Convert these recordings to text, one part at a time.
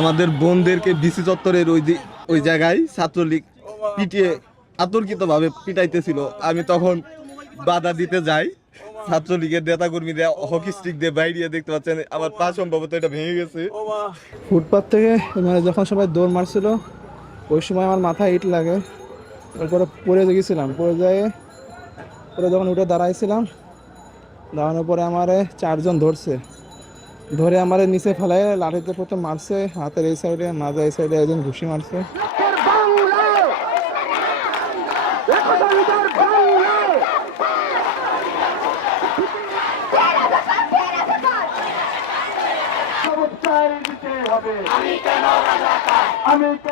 আমাদের বোনদেরকে ডিসি চত্বরের ওই জায়গায় ছাত্রলীগ পিটিয়ে আতর্কিতভাবে পিটাইতেছিল। আমি তখন বাধা দিতে যাই, ছাত্রলীগের নেতাকর্মীরা হকি স্টিক দিয়ে বাইরে, দেখতে পাচ্ছেন আমার পা সম্ভবত এটা ভেঙে গেছে। ফুটপাথ থেকে মানে যখন সবাই দৌড় মারছিল ওই সময় আমার মাথায় ইট লাগে, তারপরে পড়ে গেছিলাম। পরে যখন উঠে দাঁড়াইছিলাম, দাঁড়ানোর পরে আমারে 4 জন ধরে আমারে নিচে ফেলায় লাঠিতে প্রথম মারছে, হাতের এই সাইডে, মাজা এই সাইডে একজন ঘুষি মারছে।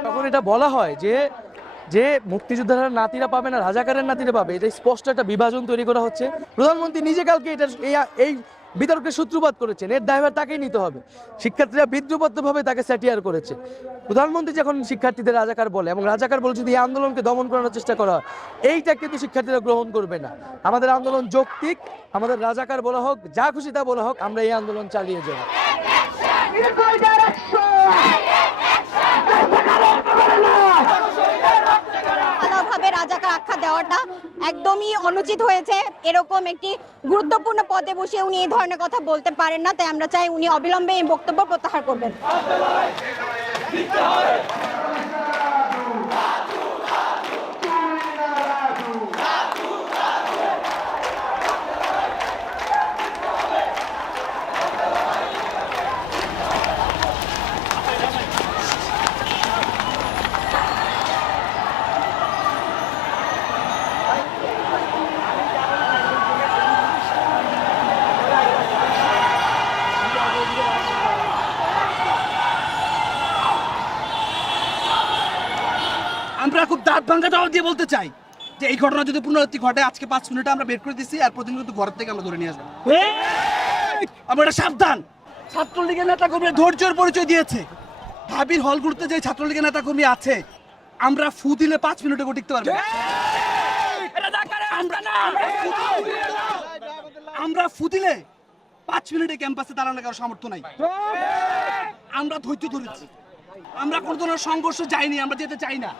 তখন এটা বলা হয় যে মুক্তিযোদ্ধারা নাতিরা পাবে না, রাজাকারের নাতিরা পাবে, এটা স্পষ্ট একটা বিভাজন তৈরি করা হচ্ছে। প্রধানমন্ত্রী নিজে কালকে এই বিতর্কের সূত্রপাত করেছেন, এর দায়ভার তাকেই নিতে হবে। শিক্ষার্থীরা বিদ্রুপাত্মকভাবে তাকে স্যাটিয়ার করেছে। প্রধানমন্ত্রী যখন শিক্ষার্থীদের রাজাকার বলে এবং রাজাকার বলে যদি এই আন্দোলনকে দমন করানোর চেষ্টা করা হয়, এইটা কিন্তু শিক্ষার্থীরা গ্রহণ করবে না। আমাদের আন্দোলন যৌক্তিক, আমাদের রাজাকার বলা হোক, যা খুশি তা বলা হোক, আমরা এই আন্দোলন চালিয়ে যাব। রাজাকার আখ্যা দেওয়াটা একদমই অনুচিত হয়েছে। এরকম একটি গুরুত্বপূর্ণ পদে বসে উনি এই ধরনের কথা বলতে পারেন না, তাই আমরা চাই উনি অবিলম্বে এই বক্তব্য প্রত্যাহার করবেন। আমরা খুব দাঁত ভাঙ্গা জবাব দিয়ে বলতে চাই যে এই ঘটনা যদি পুনরাবৃত্তি ঘটে, আজকে 5 মিনিটে আমরা বের করে দিচ্ছি, আর প্রতিনিয়ত ঘর থেকে আমরা ধরে নিয়ে আসবো। আমরা এটা সাবধান। ছাত্রলীগের নেতাকর্মী ধৈর্যের পরিচয় দিয়েছে। ভাবির হলগুলোতে যে ছাত্রলীগের নেতাকর্মী আছে, আমরা ফু দিলে 5 মিনিটে টিকতে পারবো। আমরা ফু দিলে 5 মিনিটে ক্যাম্পাসে দাঁড়ানোর কারো সামর্থ্য নাই। আমরা ধৈর্য ধরেছি, আমরা কোনো ধরনের সংঘর্ষ যাইনি, আমরা যেতে চাই না।